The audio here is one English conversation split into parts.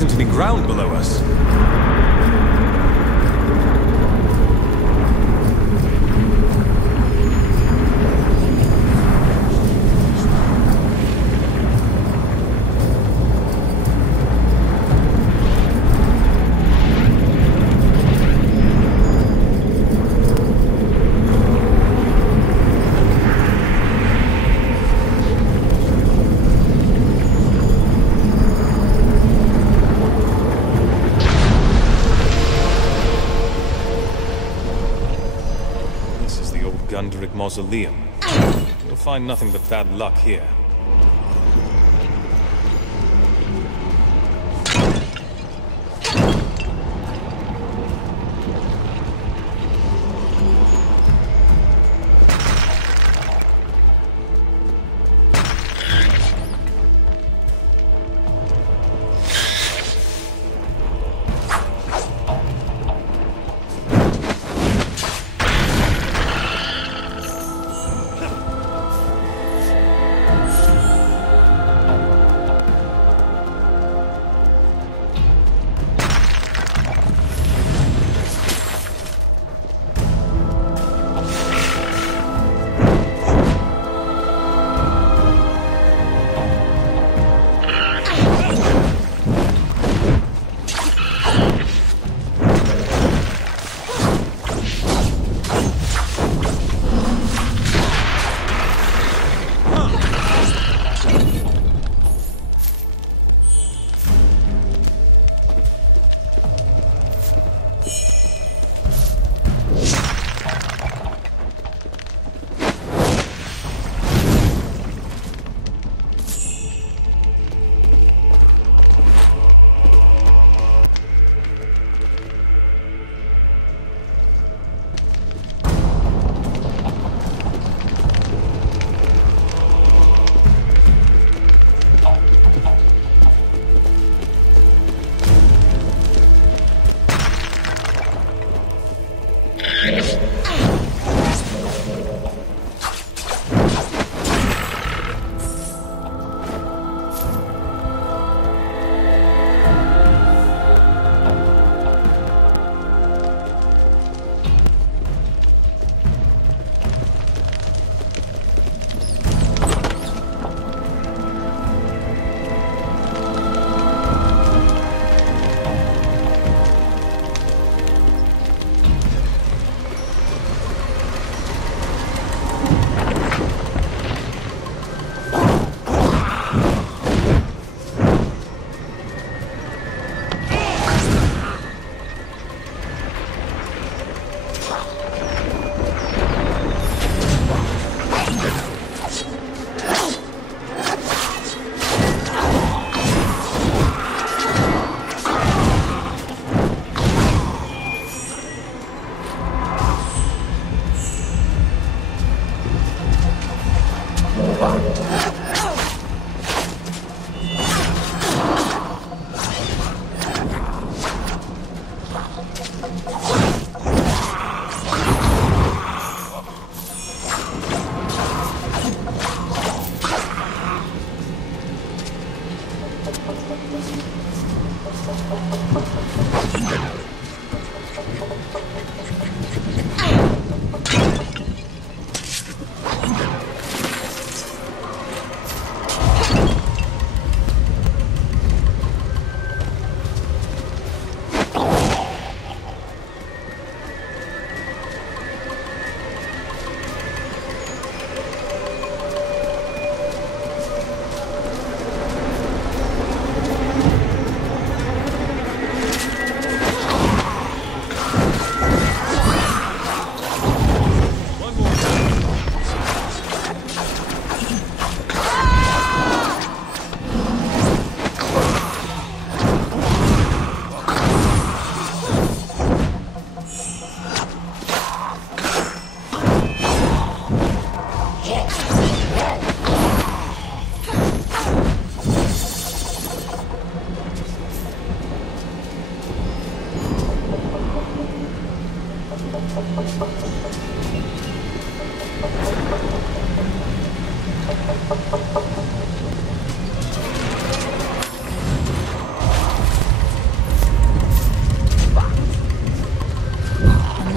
isn't any ground below us. Mausoleum. You'll find nothing but bad luck here.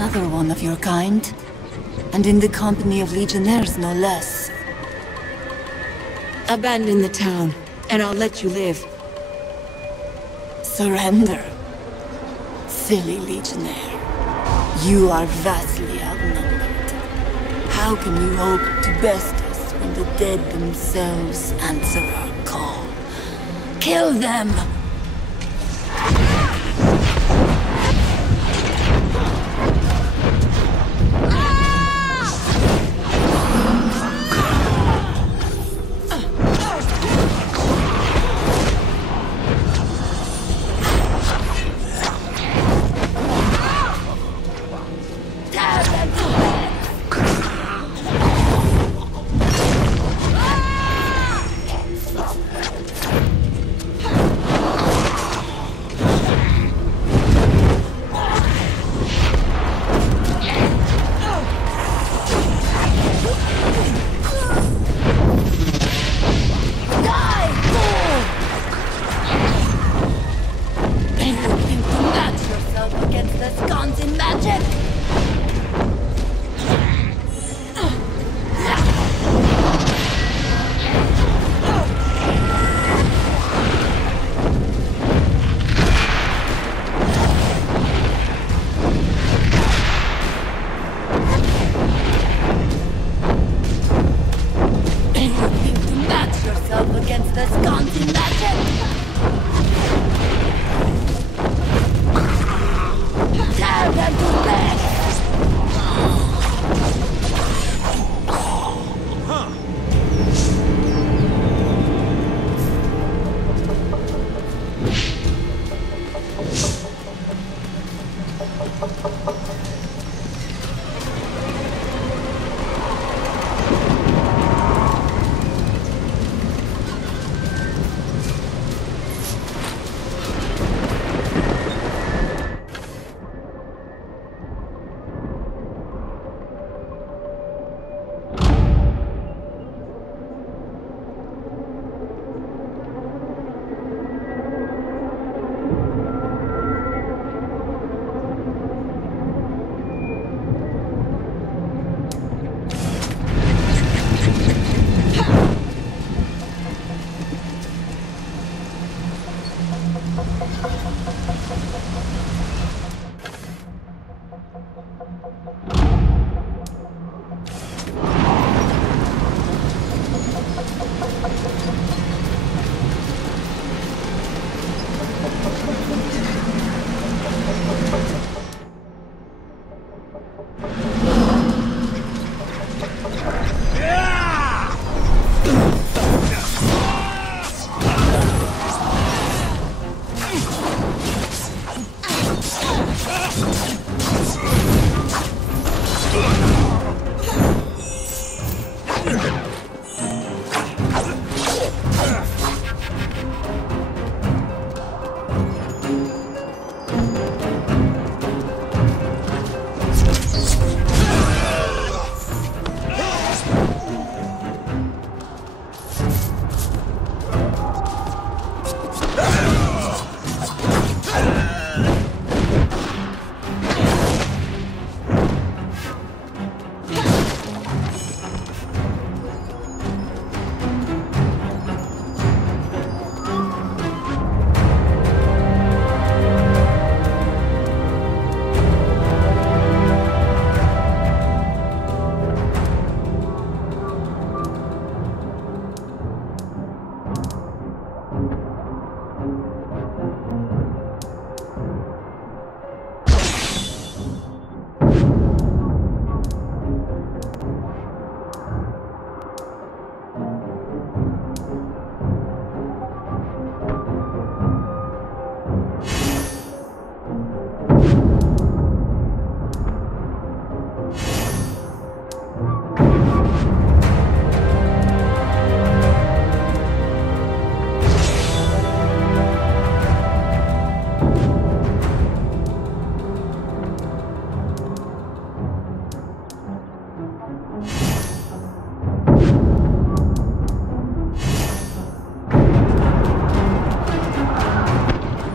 another one of your kind. And in the company of legionnaires, no less. Abandon the town, and I'll let you live. Surrender. Silly legionnaire. You are vastly outnumbered. How can you hope to best us when the dead themselves answer our call? Kill them!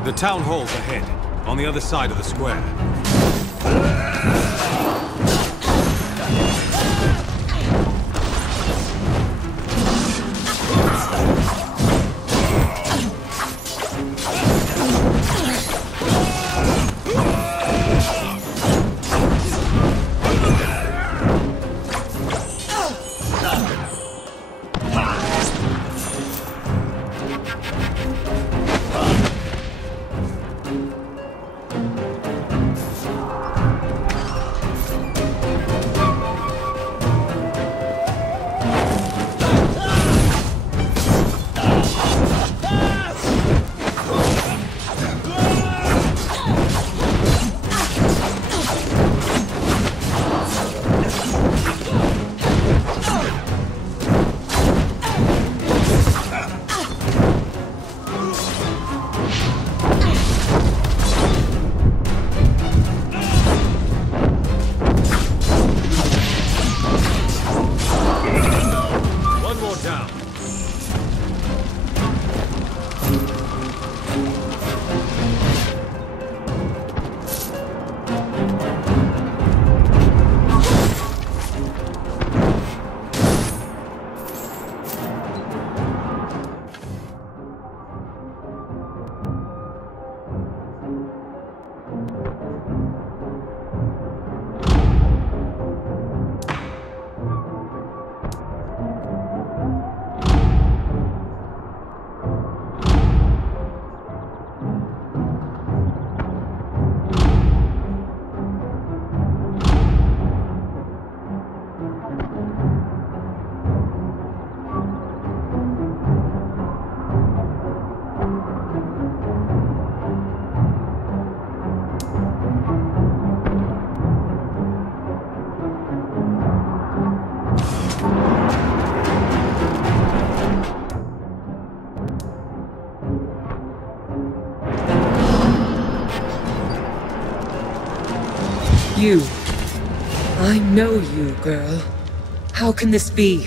The town hall's ahead, on the other side of the square. You. I know you, girl. How can this be?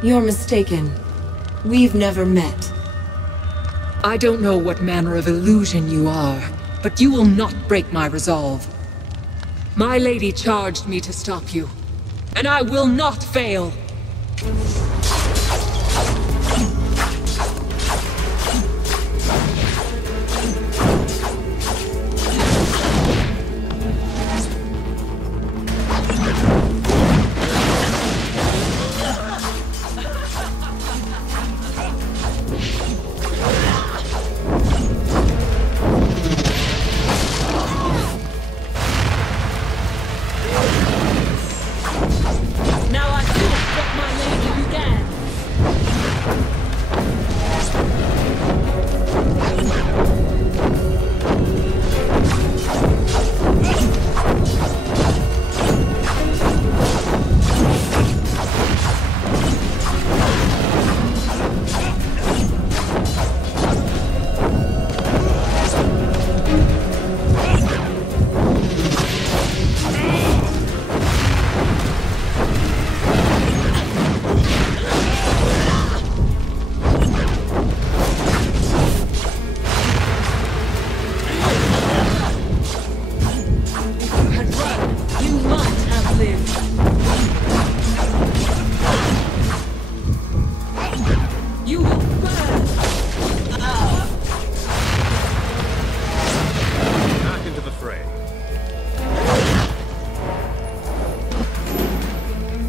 You're mistaken. We've never met. I don't know what manner of illusion you are, but you will not break my resolve. My lady charged me to stop you, and I will not fail!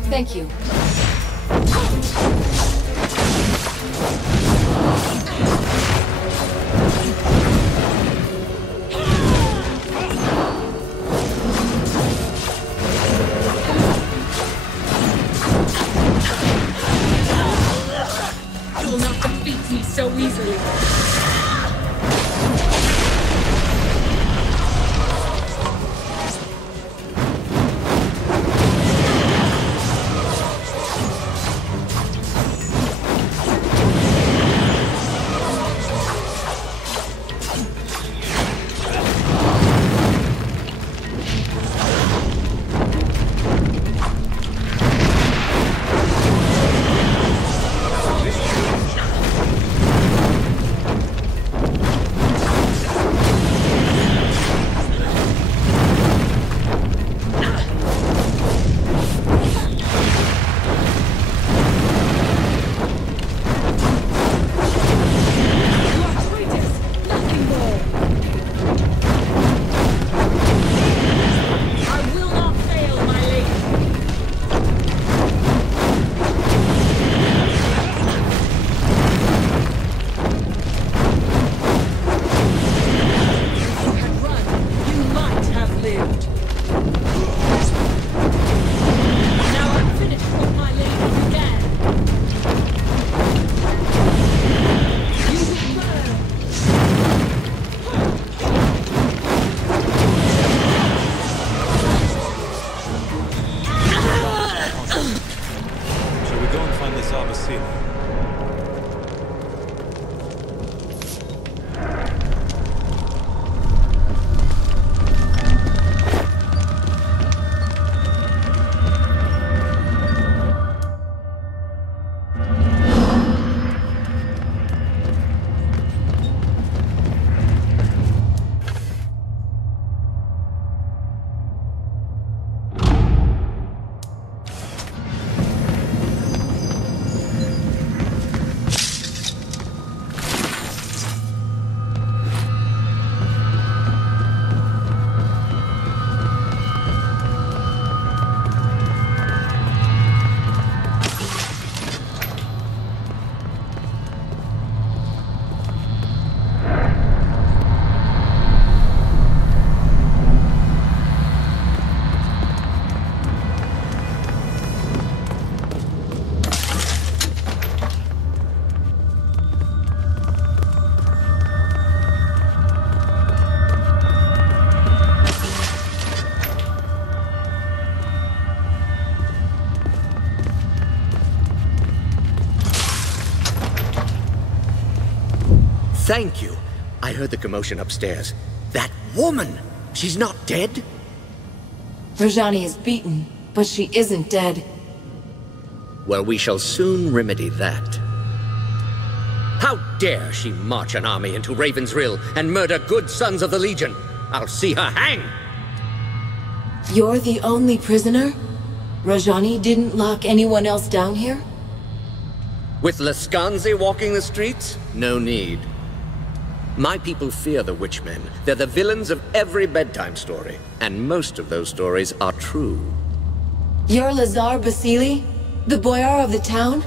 Thank you. You will not defeat me so easily. Thank you. I heard the commotion upstairs. That woman! She's not dead? Rajani is beaten, but she isn't dead. Well, we shall soon remedy that. How dare she march an army into Raven's Rill and murder good sons of the Legion? I'll see her hang! You're the only prisoner? Rajani didn't lock anyone else down here? With Lascanzi walking the streets? No need. My people fear the Witchmen. They're the villains of every bedtime story. And most of those stories are true. You're Lazar Basili? The boyar of the town?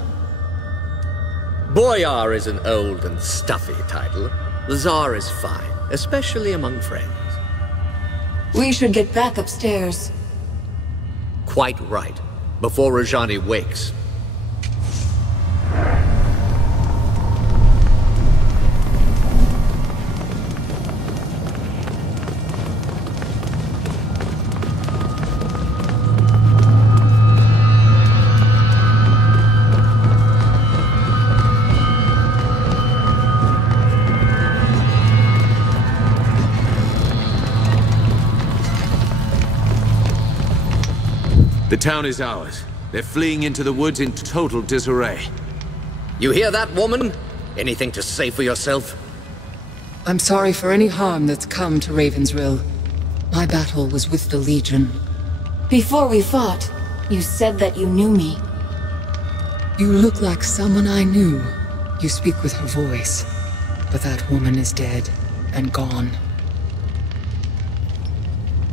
Boyar is an old and stuffy title. Lazar is fine, especially among friends. We should get back upstairs. Quite right. Before Rajani wakes. The town is ours. They're fleeing into the woods in total disarray. You hear that, woman? Anything to say for yourself? I'm sorry for any harm that's come to Raven's Rill. My battle was with the Legion. Before we fought, you said that you knew me. You look like someone I knew. You speak with her voice. But that woman is dead and gone.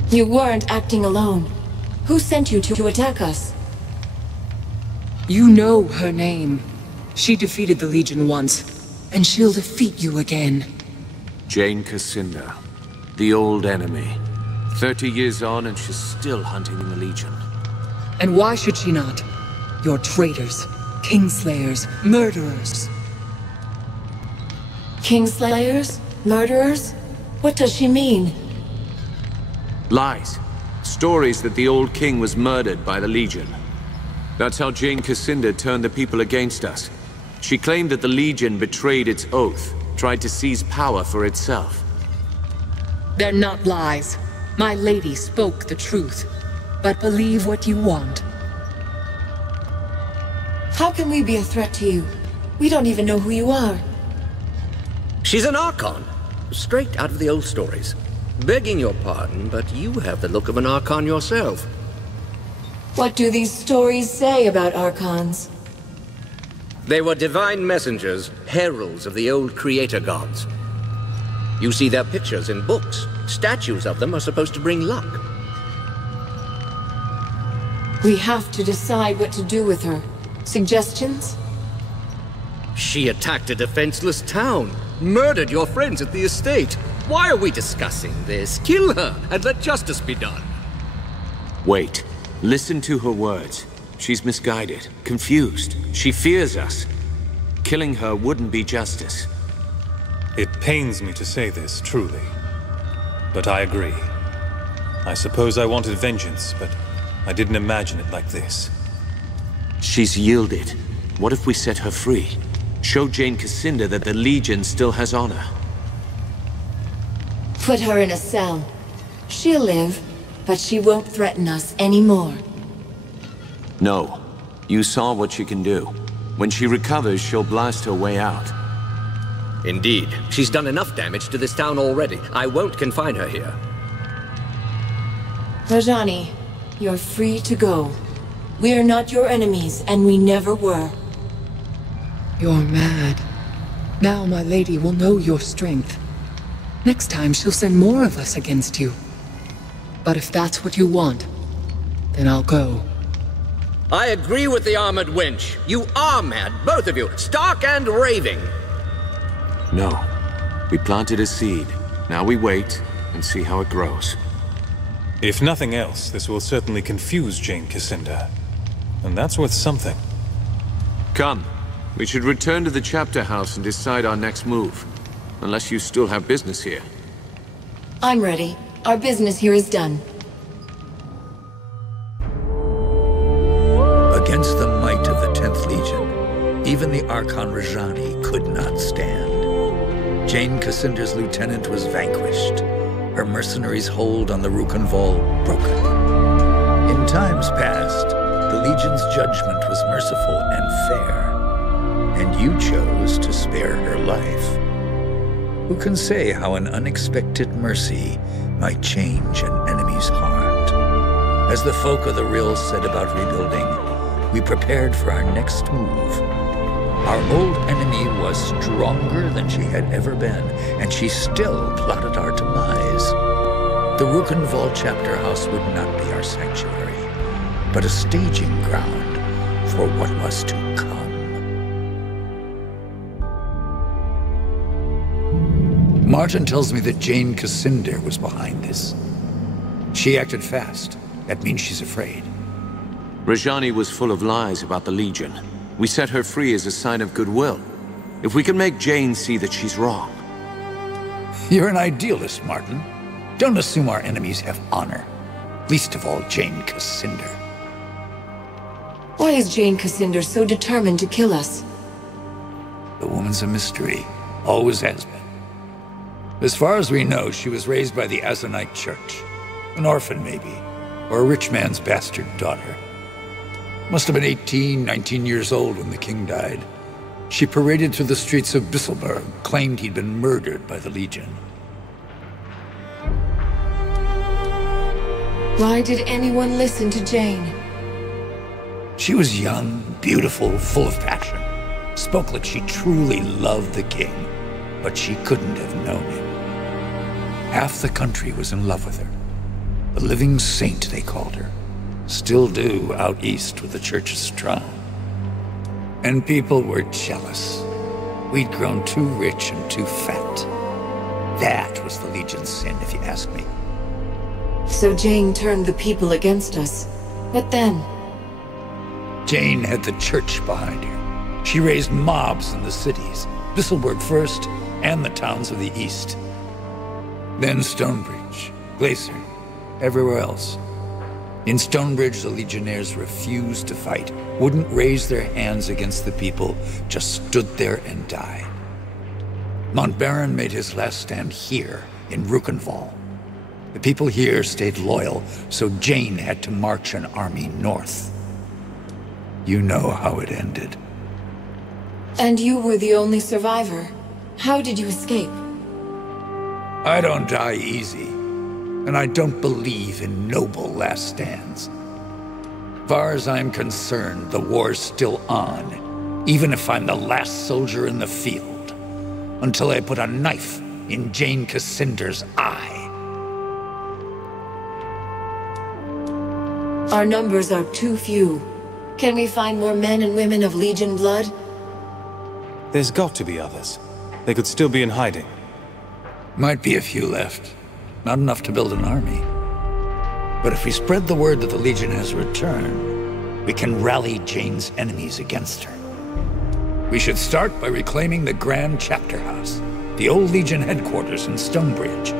You weren't acting alone. Who sent you to attack us? You know her name. She defeated the Legion once, and she'll defeat you again. Jane Cassinda, the old enemy. 30 years on and she's still hunting the Legion. And why should she not? You're traitors, kingslayers, murderers. Kingslayers? Murderers? What does she mean? Lies. Stories that the old king was murdered by the Legion. That's how Jane Cassinda turned the people against us. She claimed that the Legion betrayed its oath, tried to seize power for itself. They're not lies. My lady spoke the truth. But believe what you want. How can we be a threat to you? We don't even know who you are. She's an Archon. Straight out of the old stories. Begging your pardon, but you have the look of an Archon yourself. What do these stories say about Archons? They were divine messengers, heralds of the old creator gods. You see their pictures in books. Statues of them are supposed to bring luck. We have to decide what to do with her. Suggestions? She attacked a defenseless town, murdered your friends at the estate. Why are we discussing this? Kill her and let justice be done. Wait. Listen to her words. She's misguided, confused. She fears us. Killing her wouldn't be justice. It pains me to say this, truly. But I agree. I suppose I wanted vengeance, but I didn't imagine it like this. She's yielded. What if we set her free? Show Jane Cassinda that the Legion still has honor. Put her in a cell. She'll live, but she won't threaten us anymore. No. You saw what she can do. When she recovers, she'll blast her way out. Indeed. She's done enough damage to this town already. I won't confine her here. Rajani, you're free to go. We're not your enemies, and we never were. You're mad. Now my lady will know your strength. Next time she'll send more of us against you. But if that's what you want, then I'll go. I agree with the armored wench. You are mad, both of you, stark and raving. No. We planted a seed. Now we wait and see how it grows. If nothing else, this will certainly confuse Jane Cassinda. And that's worth something. Come. We should return to the chapter house and decide our next move. Unless you still have business here. I'm ready. Our business here is done. Against the might of the 10th Legion, even the Archon Rajani could not stand. Jane Cassinda's lieutenant was vanquished, her mercenaries' hold on the Rukan Vol broken. Legion's judgment was merciful and fair, and you chose to spare her life. Who can say how an unexpected mercy might change an enemy's heart? As the folk of the Rill said about rebuilding, we prepared for our next move. Our old enemy was stronger than she had ever been, and she still plotted our demise. The Rukenval chapter house would not be our sanctuary, but a staging ground for what was to come. Martin tells me that Jane Cassinder was behind this. She acted fast. That means she's afraid. Rajani was full of lies about the Legion. We set her free as a sign of goodwill. If we can make Jane see that she's wrong. You're an idealist, Martin. Don't assume our enemies have honor. Least of all, Jane Cassinder. Why is Jane Cassinder so determined to kill us? The woman's a mystery. Always has been. As far as we know, she was raised by the Azanite Church. An orphan, maybe. Or a rich man's bastard daughter. Must have been 18, 19 years old when the king died. She paraded through the streets of Bisselberg, claimed he'd been murdered by the Legion. Why did anyone listen to Jane? She was young, beautiful, full of passion. Spoke like she truly loved the king, but she couldn't have known him. Half the country was in love with her. The living saint, they called her. Still do out east with the Church of Strahd. And people were jealous. We'd grown too rich and too fat. That was the Legion's sin, if you ask me. So Jane turned the people against us. What then? Jane had the church behind her. She raised mobs in the cities. Bisselberg first, and the towns of the east. Then Stonebridge, Glacier, everywhere else. In Stonebridge, the Legionnaires refused to fight, wouldn't raise their hands against the people, just stood there and died. Montbaron made his last stand here, in Rukenval. The people here stayed loyal, so Jane had to march an army north. You know how it ended. And you were the only survivor. How did you escape? I don't die easy. And I don't believe in noble last stands. Far as I'm concerned, the war's still on, even if I'm the last soldier in the field, until I put a knife in Jane Cassinder's eye. Our numbers are too few. Can we find more men and women of Legion blood? There's got to be others. They could still be in hiding. Might be a few left. Not enough to build an army. But if we spread the word that the Legion has returned, we can rally Jane's enemies against her. We should start by reclaiming the Grand Chapter House, the old Legion headquarters in Stonebridge.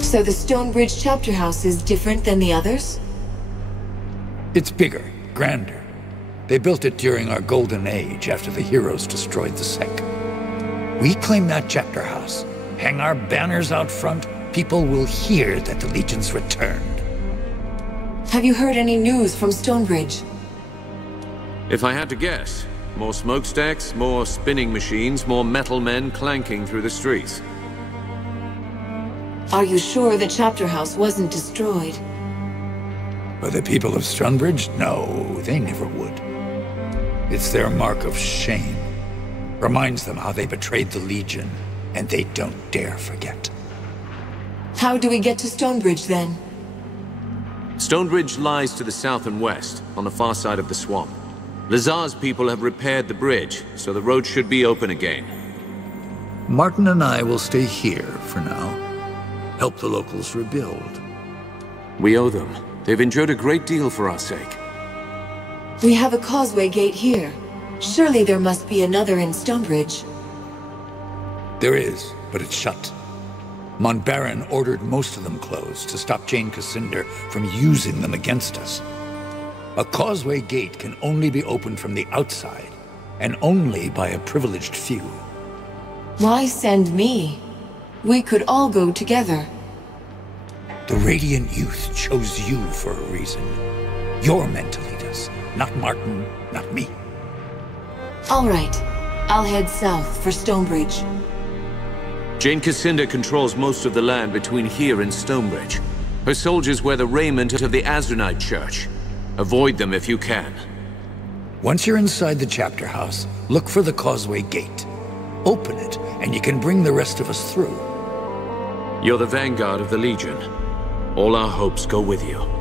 So the Stonebridge Chapter House is different than the others? It's bigger, grander. They built it during our Golden Age after the heroes destroyed the Sec. We claim that Chapter House, hang our banners out front, people will hear that the Legion's returned. Have you heard any news from Stonebridge? If I had to guess, more smokestacks, more spinning machines, more metal men clanking through the streets. Are you sure the Chapter House wasn't destroyed? By the people of Stonebridge? No, they never would. It's their mark of shame. Reminds them how they betrayed the Legion, and they don't dare forget. How do we get to Stonebridge, then? Stonebridge lies to the south and west, on the far side of the swamp. Lazar's people have repaired the bridge, so the road should be open again. Martin and I will stay here for now. Help the locals rebuild. We owe them. They've endured a great deal for our sake. We have a causeway gate here. Surely there must be another in Stonebridge. There is, but it's shut. Montbaron ordered most of them closed to stop Jane Cassinder from using them against us. A causeway gate can only be opened from the outside, and only by a privileged few. Why send me? We could all go together. The Radiant Youth chose you for a reason. You're meant to lead us, not Martin, not me. All right. I'll head south for Stonebridge. Jane Cassinda controls most of the land between here and Stonebridge. Her soldiers wear the raiment of the Azranite Church. Avoid them if you can. Once you're inside the chapter house, look for the Causeway Gate. Open it, and you can bring the rest of us through. You're the vanguard of the Legion. All our hopes go with you.